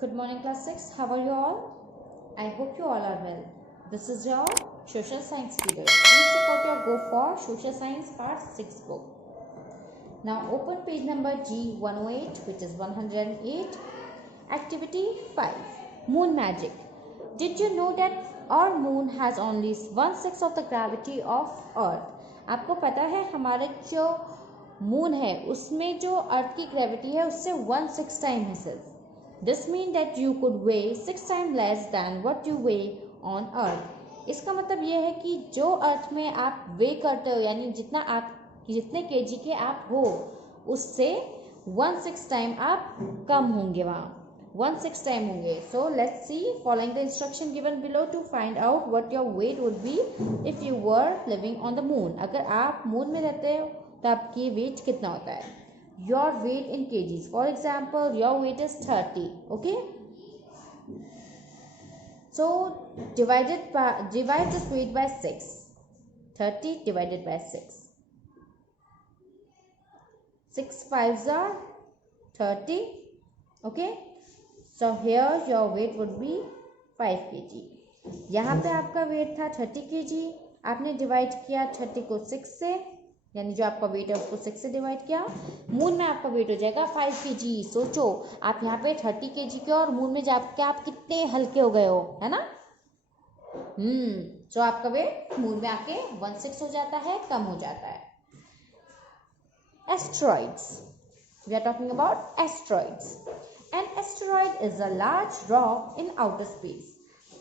Good morning, class 6. How are you all? I hope you all are well. This is your social science period. Please check out your Go for Social Science Part 6 book. Now open page number G108, which is 108. Activity 5. Moon Magic. Did you know that our moon has only 1/6 of the gravity of Earth? आपको पता है हमारे जो moon है उसमें जो earth की gravity है उससे 1/6 टाइम है सिर्फ. This means that you could weigh 6 times less than what you weigh on Earth. इसका मतलब ये है कि जो अर्थ में आप वे करते हो यानी जितने केजी के आप हो उससे 1/6 टाइम आप कम होंगे वहाँ 1/6 टाइम होंगे. So let's see following the instruction given below to find out what your weight would be if you were living on the moon. अगर आप मून में रहते हो तो आपकी वेट कितना होता है. Your weight in kgs. For example, your weight is 30. Okay. So divide this weight by 6. 30 divided by 6. 6 5s are 30. Okay. So here your weight would be 5 kg. यहाँ पे आपका वेट था 30 kg. आपने डिवाइड किया 30 को 6 से यानी जो आपका वेट है उसको 6 से डिवाइड किया. मून में आपका वेट हो जाएगा 5 kg. सोचो आप यहाँ पे 30 kg के और मून में जाके आप कितने हल्के हो गए हो, है ना. तो आपका वेट मून में आके 1/6 हो जाता है, कम हो जाता है. Asteroids. We are talking about asteroids. An asteroid is a large rock in outer space.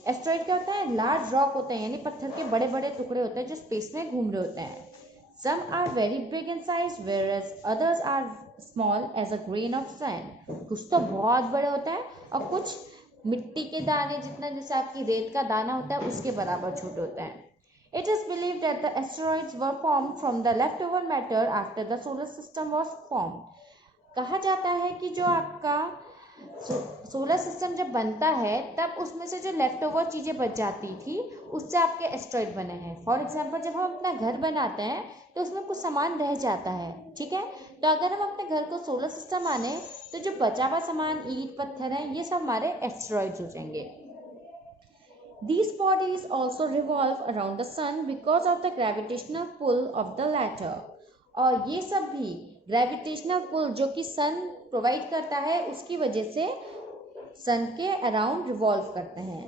Asteroid क्या होता है? लार्ज रॉक होते हैं यानी पत्थर के बड़े बड़े टुकड़े होते हैं जो स्पेस में घूम रहे होते हैं. Some are very big in size, whereas others are small as a grain of sand. कुछ तो बहुत बड़े होते हैं और कुछ मिट्टी के दाने जितना जैसे आपकी रेत का दाना होता है उसके बराबर छोटे होते हैं. It is believed that the asteroids were formed from the leftover matter after the solar system was formed. कहा जाता है कि जो आपका सोलर सिस्टम जब बनता है तब उसमें से जो लेफ्ट ओवर चीज़ें बच जाती थी उससे आपके एस्टेरॉइड बने हैं. फॉर एग्जांपल जब हम अपना घर बनाते हैं तो उसमें कुछ सामान रह जाता है, ठीक है. तो अगर हम अपने घर को सोलर सिस्टम आने तो जो बचा हुआ सामान ईंट पत्थर हैं ये सब हमारे एस्टेरॉइड्स हो जाएंगे. These bodies also revolve around the sun because of the gravitational pull of the latter. और ये सब भी ग्रेविटेशनल पुल जो कि सन प्रोवाइड करता है उसकी वजह से सन के अराउंड रिवॉल्व करते हैं.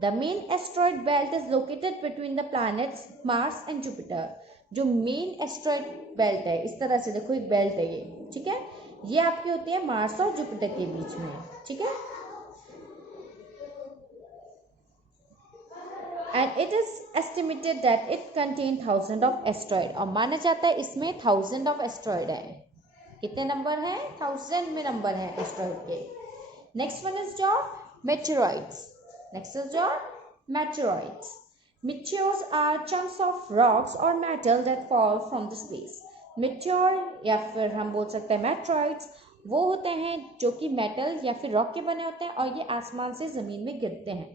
The main asteroid belt is located between the planets Mars and Jupiter. जो मेन एस्ट्रॉइड बेल्ट है इस तरह से देखो एक बेल्ट है ये, ठीक है. ये आपकी होती है मार्स और जुपिटर के बीच में, ठीक है. And it is estimated that it contains 1000 of asteroid. और माना जाता है इसमें 1000 of asteroid है. कितने नंबर हैं? 1000 में नंबर है एस्ट्रॉइड के. Next one is your meteoroids. Next is your meteoroids. Meteors are chunks of rocks or metal that fall from the space. Meteor या फिर हम बोल सकते हैं मेटेरॉइड्स वो होते हैं जो कि मेटल या फिर रॉक के बने होते हैं और ये आसमान से जमीन में गिरते हैं.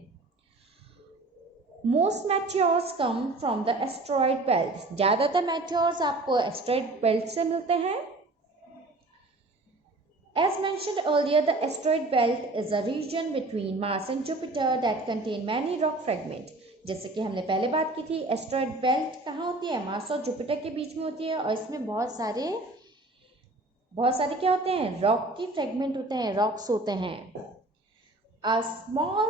Most meteors come from the asteroid belt. ज़्यादातर meteors आपको asteroid belt से मिलते हैं. As mentioned earlier, the asteroid belt is a region between Mars and Jupiter that contain many rock fragments. जैसे कि हमने पहले बात की थी, एस्टेरॉइड बेल्ट कहाँ होती है? मार्स और जुपिटर के बीच में होती है और इसमें बहुत सारे क्या होते हैं? रॉक की फ्रेगमेंट होते हैं, रॉक्स होते हैं. A small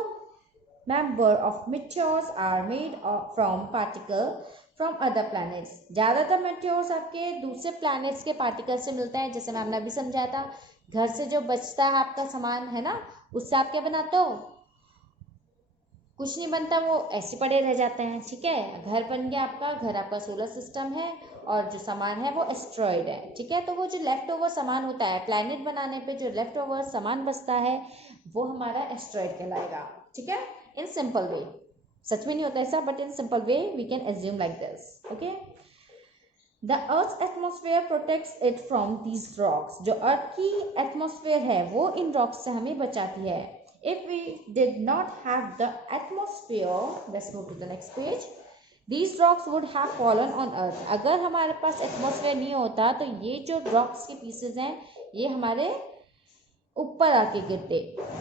member of meteors are made from particle from other planets. ज़्यादातर meteors आपके दूसरे planets के particles से मिलते हैं. जैसे मैम ने अभी समझाया था, घर से जो बचता है आपका सामान है ना उससे आप क्या बनाते हो? कुछ नहीं बनता, वो ऐसे पड़े रह जाते हैं, ठीक है. घर बन गया आपका, घर आपका सोलर सिस्टम है और जो सामान है वो एस्ट्रॉइड है, ठीक है. तो वो जो लेफ्ट ओवर सामान होता है प्लैनेट बनाने पे जो लेफ्ट ओवर सामान बचता है वो हमारा एस्ट्रॉइड कहलाएगा, ठीक है. इन सिंपल वे, सच में नहीं होता ऐसा but in simple way we can assume like this. Okay. The earth atmosphere protects it from these rocks. जो अर्थ की एटमोसफेयर है वो इन रॉक्स से हमें बचाती है. If we did not have the atmosphere, let's move to the next page. These rocks would have fallen on earth. अगर हमारे पास एटमोसफेयर नहीं होता तो ये जो रॉक्स के पीसेस हैं ये हमारे ऊपर आके गिरते।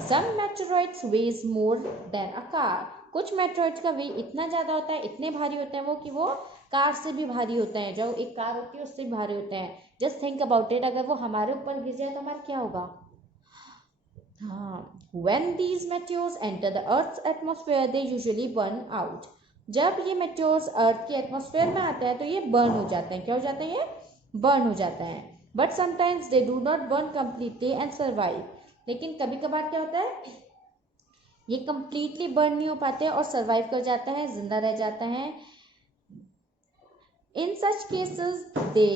Some meteoroids weighs more than a car, कुछ मेटेरॉइड्स का वेट इतना ज़्यादा होता है, इतने भारी होते हैं वो कि वो कार से भी भारी होते हैं, जो एक कार होती है उससे भी भारी होते हैं। जस्ट थिंक अबाउट इट, अगर वो हमारे ऊपर गिर जाए तो हमारा क्या होगा। हाँ, when these meteors enter the Earth's atmosphere they usually burn out, जब ये meteors अर्थ के एटमॉस्फेयर में आते हैं तो ये बर्न हो जाते हैं। क्या हो जाते हैं, ये बर्न हो जाते हैं। But sometimes they do not burn completely and survive, लेकिन कभी कभार क्या होता है, ये कम्प्लीटली बर्न नहीं हो पाते और सर्वाइव कर जाते हैं, जिंदा रह जाते हैं। In such cases they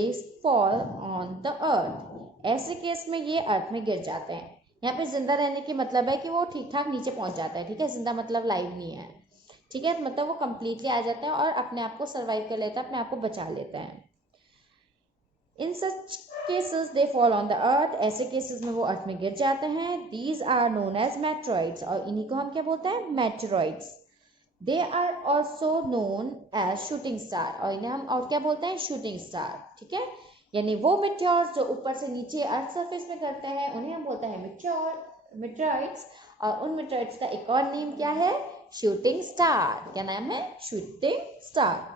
fall on the earth, ऐसे केस में ये अर्थ में गिर जाते हैं। यहाँ पे जिंदा रहने की मतलब है कि वो ठीक ठाक नीचे पहुंच जाता है, ठीक है। जिंदा मतलब लाइव नहीं है, ठीक है, मतलब वो कम्प्लीटली आ जाता है और अपने आप को सर्वाइव कर लेता है, अपने आप को बचा लेता है। In such cases they fall on the earth, ऐसे केसेस में वो अर्थ में गिर जाते हैं। These are known as meteoroids, और इन्हीं को हम क्या बोलते हैं, meteoroids. They are also known as shooting star, और इन्हें हम और क्या बोलते हैं, शूटिंग स्टार, ठीक है। यानी वो मेटेओर्स जो ऊपर से नीचे अर्थ सरफेस में करते हैं उन्हें हम बोलते हैं मेटेरॉइड्स, और उन मेटेरॉइड्स का एक और नेम क्या है, शूटिंग स्टार। क्या नाम है, shooting star.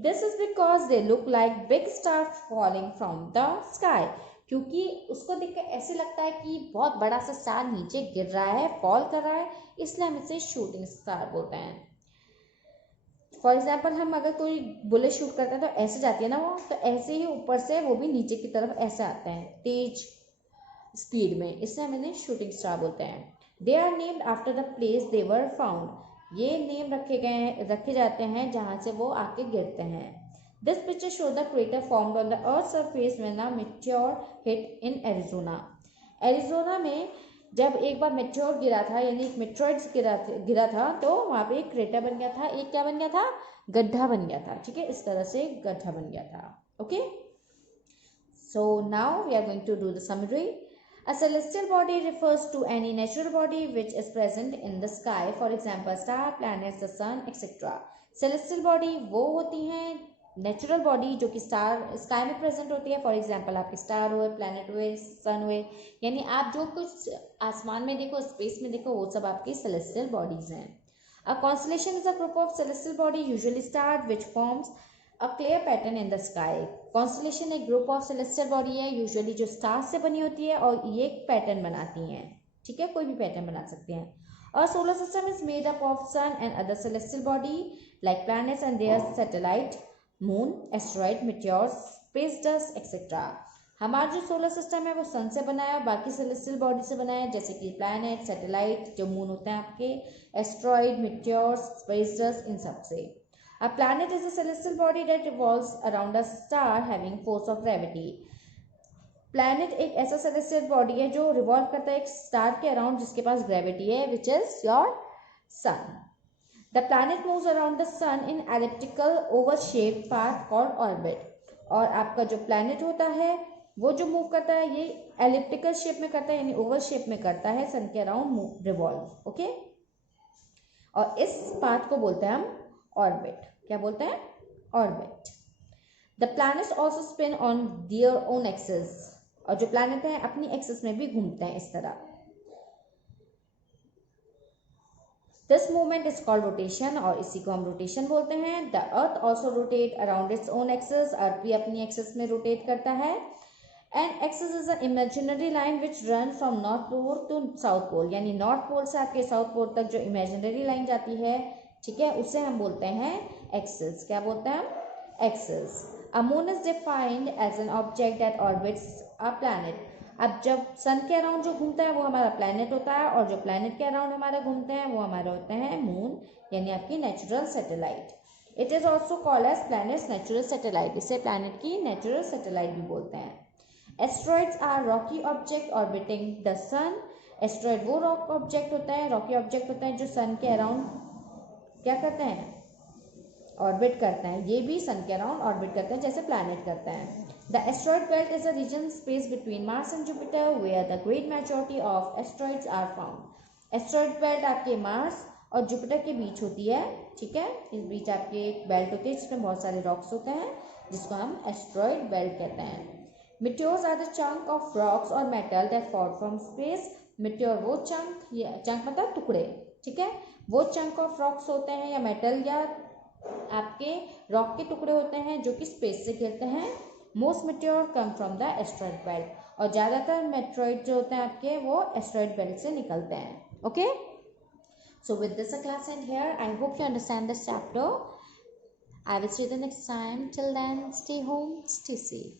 This is because they look like big star falling from the sky, क्योंकि उसको देखकर ऐसे लगता है कि बहुत बड़ा सा स्टार नीचे गिर रहा है, फॉल कर रहा है, इसलिए हम इसे शूटिंग स्टार बोलते हैं। फॉर एग्जाम्पल हम अगर कोई बुलेट शूट करते हैं तो ऐसे जाती है ना वो, तो ऐसे ही ऊपर से वो भी नीचे की तरफ ऐसे आते हैं तेज स्पीड में, इससे हम इन्हें शूटिंग स्टार बोलते हैं। They are named after the place they were found, ये नेम रखे जाते हैं जहाँ से वो आके गिरते हैं। This picture show the crater formed on the earth surface when a meteor hit in Arizona. Arizona में जब एक बार मेटेओर गिरा था, यानी एक मेट्रॉइड्स गिरा था, तो वहाँ पे एक क्रेटर बन गया था, एक क्या बन गया था, गड्ढा बन गया था, ठीक है, इस तरह से गड्ढा बन गया था। Okay, so now we are going to do the summary. A celestial body refers to any natural body which is present in the sky, for example star, planets, the sun, etc. Celestial body वो होती हैं natural body जो कि sky में present होती है। For example आपके star हुए, प्लैनेट हुए, सन हुए, यानी आप जो कुछ आसमान में देखो, स्पेस में देखो, वो सब आपकी सेलेस्टियल बॉडीज हैं। A constellation is a group of celestial body usually star which forms a clear pattern in the sky. Constellation एक ग्रुप ऑफ सेलेस्टियल बॉडी है यूजुअली जो स्टार से बनी होती है और ये एक पैटर्न बनाती हैं, ठीक है, कोई भी पैटर्न बना सकते हैं। और solar system is made up of sun and other celestial body like planets and their satellite, moon, asteroid, meteors, space dust etcetera. हमारा जो सोलर सिस्टम है वो सन से बना है और बाकी सेलेस्टियल बॉडी से बना है, जैसे कि प्लैनेट, सैटेलाइट, जो मून होते हैं आपके, एस्ट्रॉइड, मेटेओर्स, स्पेस डस्ट, इन सब से। A planet is a celestial body that revolves around a star having force of gravity. Planet एक ऐसा celestial body है जो revolve करता है एक star के around जिसके पास gravity है, which is your sun. The planet moves around the sun in elliptical oval-shaped path called orbit. और आपका जो planet होता है वो जो move करता है ये elliptical shape में करता है, यानी oval shape में करता है, sun के around revolve, okay? और इस path को बोलते हैं हम ऑर्बिट। क्या बोलते हैं, orbit. The planets also spin on their own axis, और जो प्लैनेट हैं अपनी एक्सिस में भी घूमते हैं इस तरह। This movement is called rotation, और इसी को हम रोटेशन बोलते हैं। The earth also rotate around its own axis, earth भी अपनी एक्सिस में रोटेट करता है। And axis is a imaginary line which run from north pole to south pole, यानी नॉर्थ पोल से आपके साउथ पोल तक जो इमेजिनरी लाइन जाती है, ठीक है, उसे हम बोलते हैं एक्सिस। क्या बोलते हैं हम, axis. A moon is defined as an object that orbits a planet. अब जब सन के अराउंड जो घूमता है वो हमारा प्लैनेट होता है, और जो प्लैनेट के अराउंड हमारा घूमते हैं वो हमारे होते हैं मून, यानी आपकी natural satellite. It is also called as planets natural satellite, इसे प्लैनेट की नेचुरल सैटेलाइट भी बोलते हैं। Asteroids are rocky object orbiting the sun. Asteroid वो रॉक ऑब्जेक्ट होता है, रॉकी ऑब्जेक्ट होता है जो सन के अराउंड क्या करते हैं, ऑर्बिट करते हैं। ये भी सन के अराउंड ऑर्बिट करते हैं जैसे प्लैनेट करते हैं। The asteroid belt is a region space between Mars and Jupiter where the great majority of asteroids are found. Asteroid belt आपके मार्स और जुपिटर के बीच होती है, ठीक है, इस बीच आपके एक बेल्ट होती है जिसमें बहुत सारे रॉक्स होते हैं जिसको हम एस्ट्रॉइड बेल्ट कहते हैं। Meteors are the chunk of rocks or metal that fall from space meteor वो चंक, या चंक मतलब टुकड़े, ठीक है, वो चंक ऑफ रॉक्स होते हैं या मेटल या आपके रॉक के टुकड़े होते हैं जो कि स्पेस से गिरते हैं। Most meteor come from the asteroid belt, और ज़्यादातर मेट्रॉइड जो होते हैं आपके वो एस्ट्रॉइड बेल्ट से निकलते हैं। Okay, so with this a class end here. I hope you understand this chapter. I will see you the next time. Till then, stay home, stay safe.